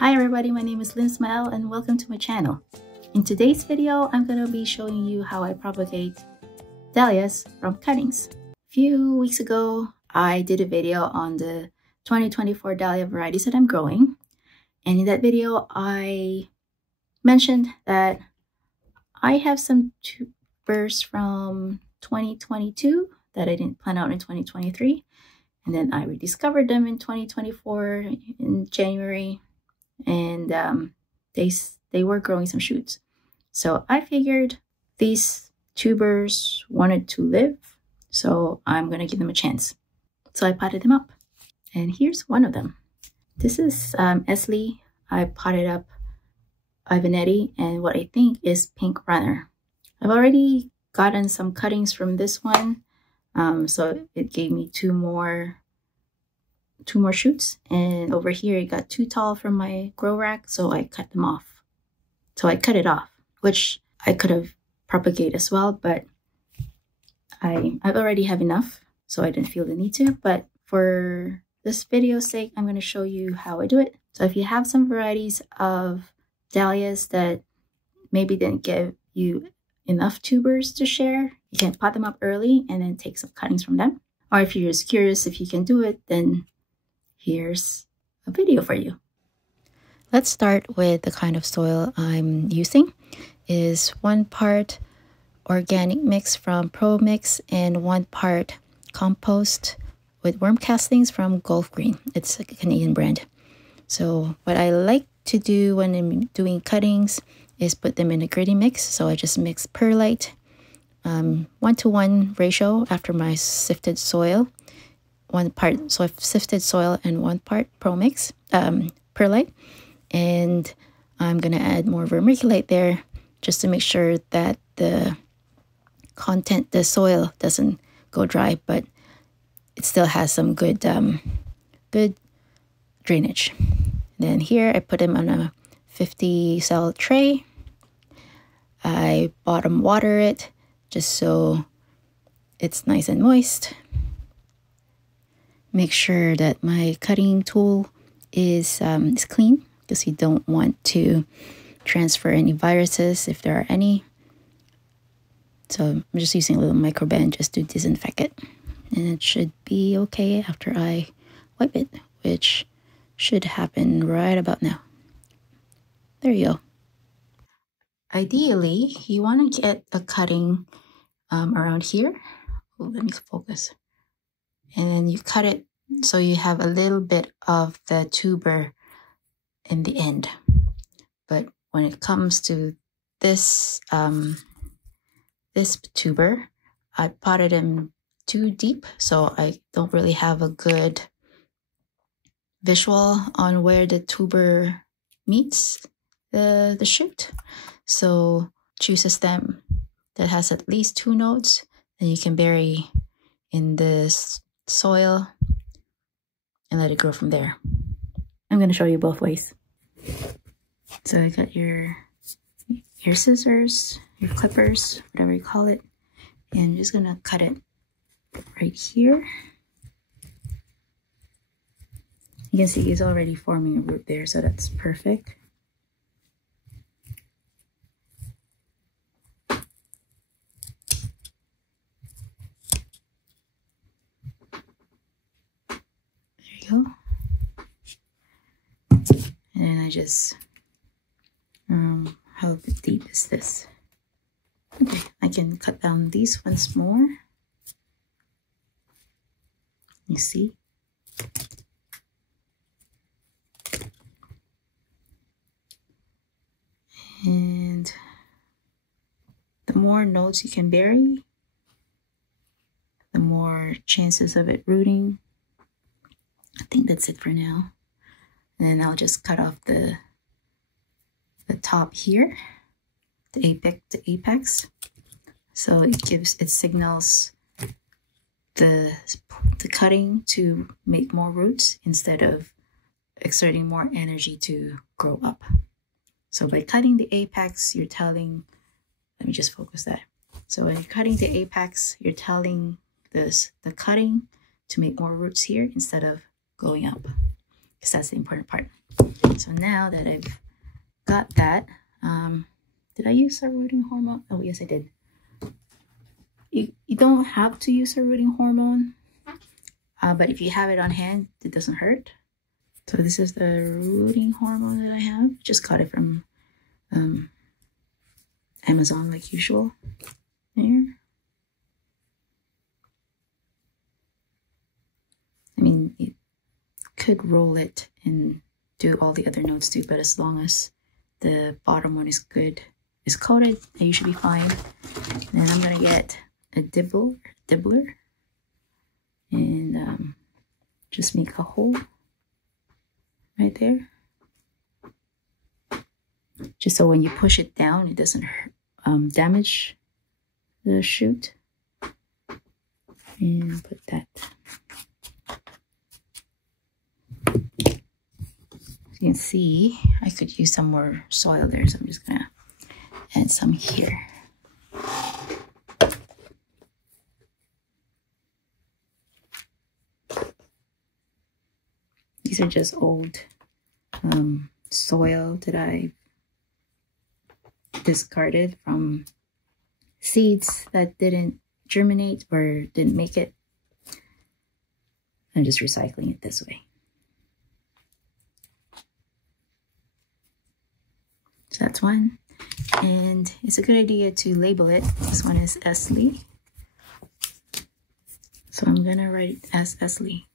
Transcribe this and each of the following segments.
Hi everybody, my name is Lynn Smile and welcome to my channel. In today's video, I'm going to be showing you how I propagate dahlias from cuttings. A few weeks ago, I did a video on the 2024 dahlia varieties that I'm growing. And in that video, I mentioned that I have some tubers from 2022 that I didn't plant out in 2023. And then I rediscovered them in 2024 in January. And they were growing some shoots. So I figured these tubers wanted to live, so I'm going to give them a chance. So I potted them up. And here's one of them. This is Esley. I potted up Ivanetti and what I think is Pink Runner. I've already gotten some cuttings from this one, so it gave me two more shoots, and over here it got too tall from my grow rack, so I cut them off. So I cut it off, which I could have propagated as well, but I've already have enough, so I didn't feel the need to. But for this video's sake, I'm going to show you how I do it. So if you have some varieties of dahlias that maybe didn't give you enough tubers to share, you can pot them up early and then take some cuttings from them. Or if you're just curious if you can do it, then here's a video for you. Let's start with the kind of soil I'm using. Is 1 part organic mix from ProMix and 1 part compost with worm castings from Gulf Green. It's a Canadian brand. So what I like to do when I'm doing cuttings is put them in a gritty mix. So I just mix perlite, 1-to-1 ratio after my sifted soil. 1 part sifted soil and 1 part ProMix, perlite. And I'm going to add more vermiculite there just to make sure that the soil doesn't go dry, but it still has some good drainage. Then here I put them on a 50 cell tray. I bottom water it just so it's nice and moist. Make sure that my cutting tool is clean, because you don't want to transfer any viruses if there are any. So I'm just using a little microband just to disinfect it. And it should be okay after I wipe it, which should happen right about now. There you go. Ideally, you want to get a cutting around here. Oh, let me focus. And then you cut it so you have a little bit of the tuber in the end. But when it comes to this this tuber, I potted him too deep, so I don't really have a good visual on where the tuber meets the shoot. So choose a stem that has at least 2 nodes, and you can bury in this soil and let it grow from there. I'm going to show you both ways. So I got your scissors, your clippers, whatever you call it, and I'm just going to cut it right here. You can see it's already forming a root there, so that's perfect. Go. And then I just how deep is this? Okay, I can cut down these once more. You see? And the more nodes you can bury, the more chances of it rooting. I think that's it for now. And then I'll just cut off the top here, the apex. So it signals the cutting to make more roots instead of exerting more energy to grow up. So by cutting the apex, you're telling, let me just focus that. So when you're cutting the apex, you're telling the cutting to make more roots here instead of going up, because that's the important part. So now that I've got that, did I use a rooting hormone? Oh yes, I did. You don't have to use a rooting hormone, but if you have it on hand, it doesn't hurt. So this is the rooting hormone that I have. Just got it from Amazon like usual. There. I mean, you could roll it and do all the other notes too, but as long as the bottom one is good, is coated, then you should be fine. Then I'm gonna get a dibbler, and just make a hole right there, just so when you push it down, it doesn't damage the shoot. And put that. You can see I could use some more soil there, so I'm just gonna add some here. These are just old soil that I discarded from seeds that didn't germinate or didn't make it. I'm just recycling it this way. So that's one. And it's a good idea to label it. This one is Esley. So I'm gonna write it as Esley.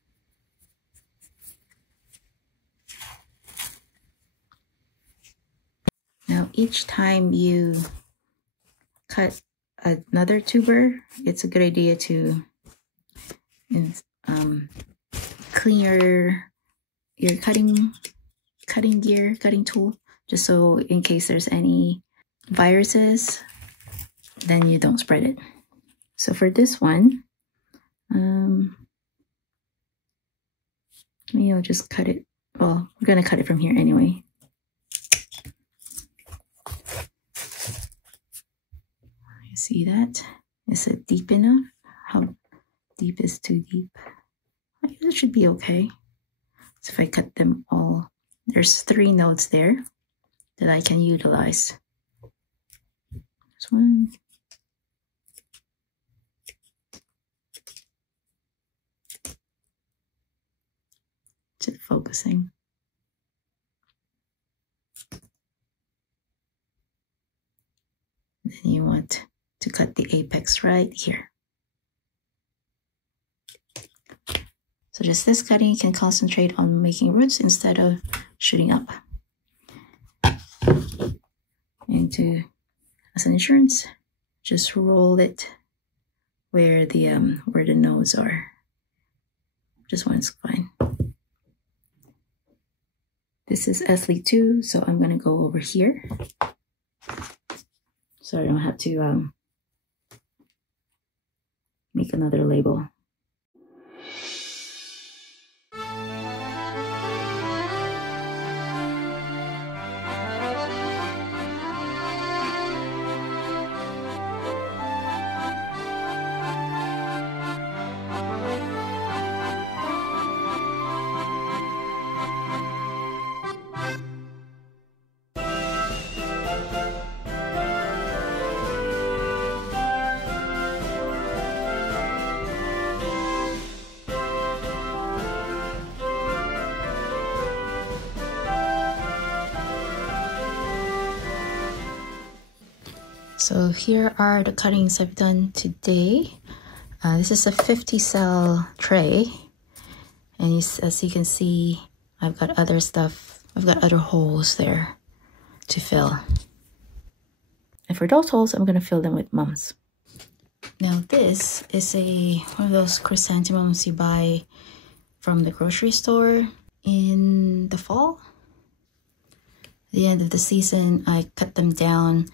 Now, each time you cut another tuber, it's a good idea to clean your cutting tool, just so in case there's any viruses, then you don't spread it. So for this one, I'll just cut it. Well, we're gonna cut it from here anyway. You see that? Is it deep enough? How deep is too deep? I guess it should be okay. So if I cut them all, there's 3 nodes there that I can utilize. This one. Just focusing. Then you want to cut the apex right here. So just this cutting, you can concentrate on making roots instead of shooting up. And as an insurance, just roll it where the nodes are. Just one's fine. This is Esley 2, so I'm gonna go over here, so I don't have to make another label. So here are the cuttings I've done today. This is a 50 cell tray, and as you can see, I've got other stuff. I've got other holes there to fill. And for those holes, I'm gonna fill them with mums. Now this is one of those chrysanthemums you buy from the grocery store in the fall. At the end of the season, I cut them down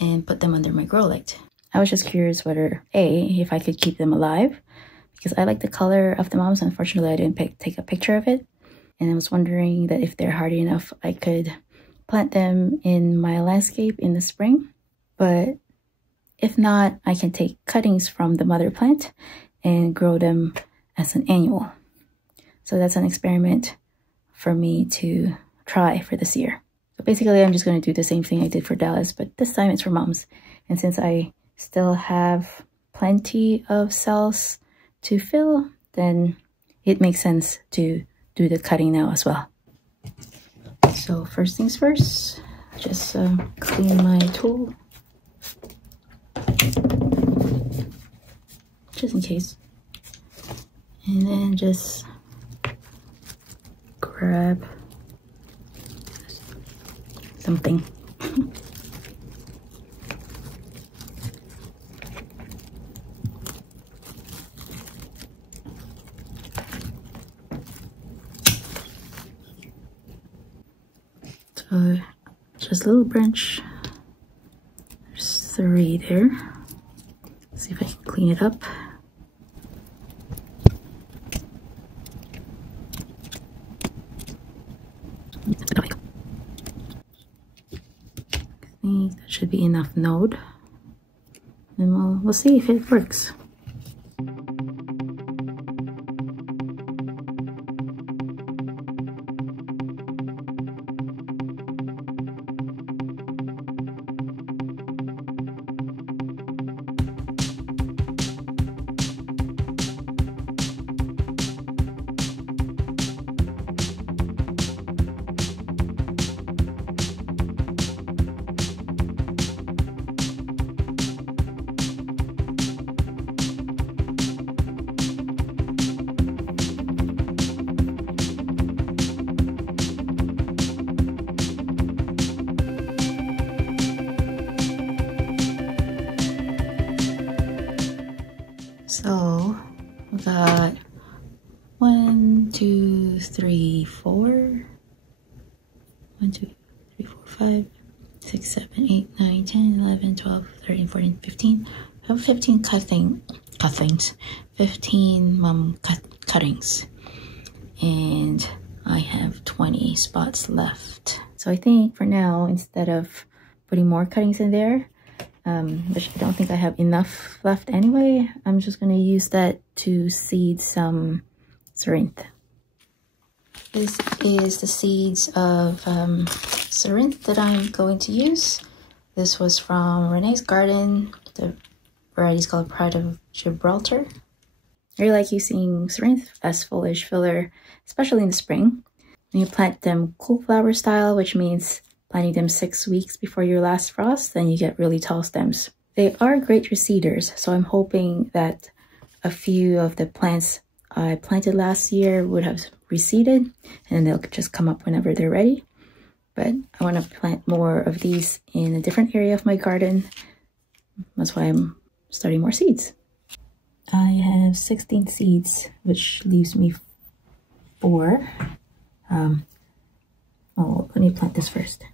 and put them under my grow light. I was just curious whether if I could keep them alive, because I like the color of the mums. Unfortunately, I didn't take a picture of it, and I was wondering that if they're hardy enough, I could plant them in my landscape in the spring. But if not, I can take cuttings from the mother plant and grow them as an annual. So that's an experiment for me to try for this year. So basically, I'm just going to do the same thing I did for Dahlias, but this time it's for mums. And since I still have plenty of cells to fill, then it makes sense to do the cutting now as well. So first things first, just clean my tool, just in case. And then just grab something. So just a little branch. There's 3 there. Let's see if I can clean it up. I think that should be enough node. And we'll see if it works. So we got 1, 2, 3, 4. 1, 2, 3, 4, 5, 6, 7, 8, 9, 10, 11, 12, 13, 14, 15. I have 15 cuttings. 15 mum cuttings. And I have 20 spots left. So I think for now, instead of putting more cuttings in there, which I don't think I have enough left anyway, I'm just going to use that to seed some Cerinthe. This is the seeds of Cerinthe that I'm going to use. This was from Renee's garden. The variety is called Pride of Gibraltar. I really like using Cerinthe as foliage filler, especially in the spring. When you plant them cool flower style, which means planting them 6 weeks before your last frost, then you get really tall stems. They are great reseeders, so I'm hoping that a few of the plants I planted last year would have reseeded, and they'll just come up whenever they're ready. But I want to plant more of these in a different area of my garden. That's why I'm starting more seeds. I have 16 seeds, which leaves me 4. Oh, let me plant this first.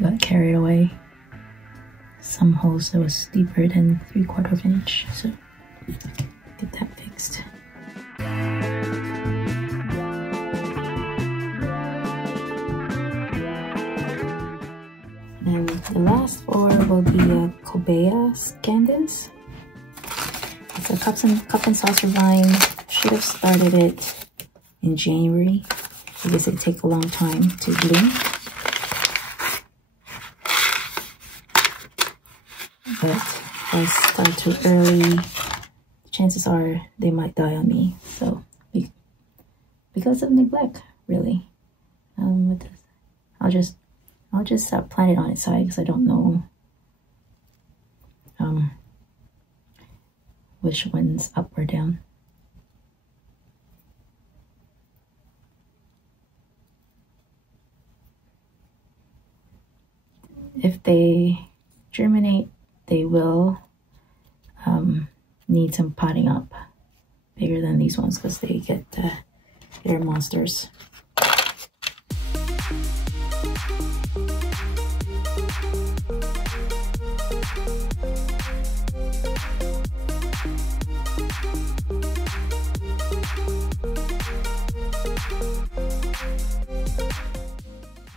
Got carried away. Some holes that was deeper than 3/4 of an inch, so get that fixed. And the last 4 will be a Cobea scandens. It's a cup and saucer vine. Should have started it in January. I guess it'd take a long time to bloom. But if I start too early, chances are they might die on me. So because of neglect, really. I'll just plant it on its side because I don't know which one's up or down. If they germinate, they will need some potting up bigger than these ones because they get they're monsters.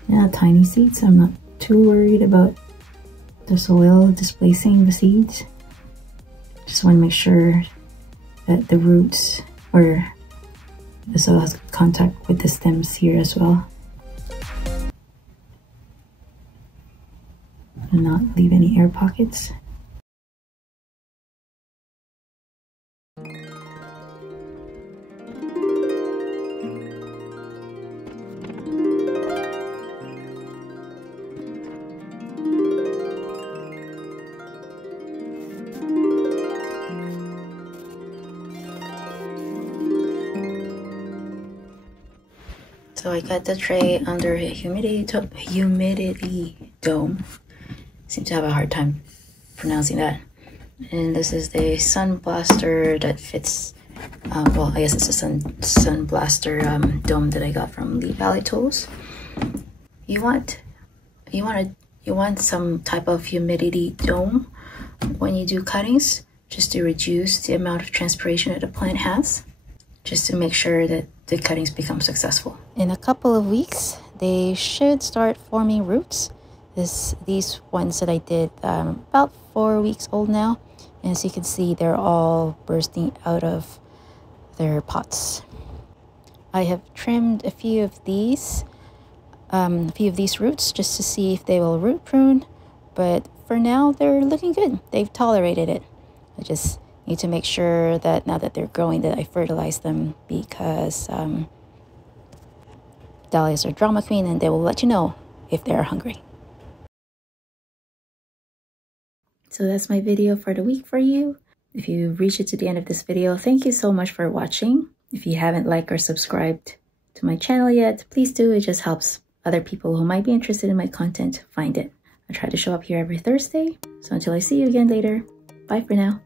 Yeah, tiny seeds. I'm not too worried about the soil displacing the seeds. Just want to make sure that the roots or this also has contact with the stems here as well, and not leave any air pockets. So I got the tray under a humidity dome. Seem to have a hard time pronouncing that. And this is the sun blaster that fits. Well, I guess it's a sun blaster dome that I got from Lee Valley Tools. You want some type of humidity dome when you do cuttings, just to reduce the amount of transpiration that the plant has, just to make sure that the cuttings become successful. In a couple of weeks, they should start forming roots. These ones that I did, about 4 weeks old now. And as you can see, they're all bursting out of their pots. I have trimmed a few of these roots just to see if they will root prune. But for now, they're looking good. They've tolerated it. I just need to make sure that now that they're growing that I fertilize them, because dahlias are drama queen and they will let you know if they're hungry. So that's my video for the week for you. If you reached it to the end of this video, thank you so much for watching. If you haven't liked or subscribed to my channel yet, please do. It just helps other people who might be interested in my content find it. I try to show up here every Thursday. So until I see you again later, bye for now.